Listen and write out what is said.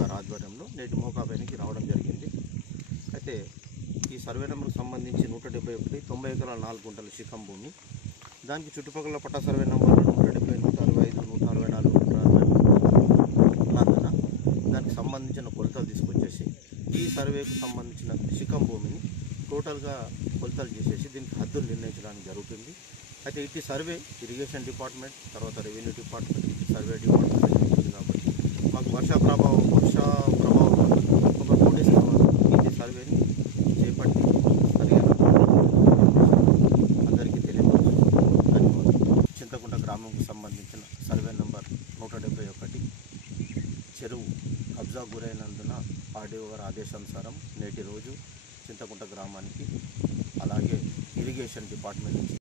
గారి ఆధ్వర్యంలో నేటి మోకాపైనికి రావడం జరిగింది. అయితే ఈ సర్వే నెంబర్కు సంబంధించి 171 90 ఎకరాల 4 గుంటల శిఖం భూమి, దానికి చుట్టుపక్కల పట్టా సర్వే నెంబర్లు 170, 165, 164, 160 ఉన్నందున దానికి సంబంధించిన కొలతలు తీసుకొచ్చేసి ఈ సర్వేకు సంబంధించిన శిఖం భూమిని టోటల్గా కొలతలు చేసేసి దీనికి హద్దులు నిర్ణయించడానికి జరుగుతుంది. అయితే ఇటు సర్వే ఇరిగేషన్ డిపార్ట్మెంట్, తర్వాత రెవెన్యూ డిపార్ట్మెంట్, సర్వే డిపార్ట్మెంట్ ఉంటుంది కాబట్టి మాకు వర్ష ప్రభావం ఒక నోటీస్ కావాలి. ఇది సర్వేని చేపట్టి సరిగా అందరికీ తెలియపరుస్తున్నాం. ధన్యవాదాలు. చింతకుంట గ్రామంకు సంబంధించిన సర్వే నెంబర్ 171 చెరువు కబ్జా గురైనందున ఆర్డీఓ గారి ఆదేశానుసారం నేటి రోజు చింతకుంట గ్రామానికి అలాగే ఇరిగేషన్ డిపార్ట్మెంట్ నుంచి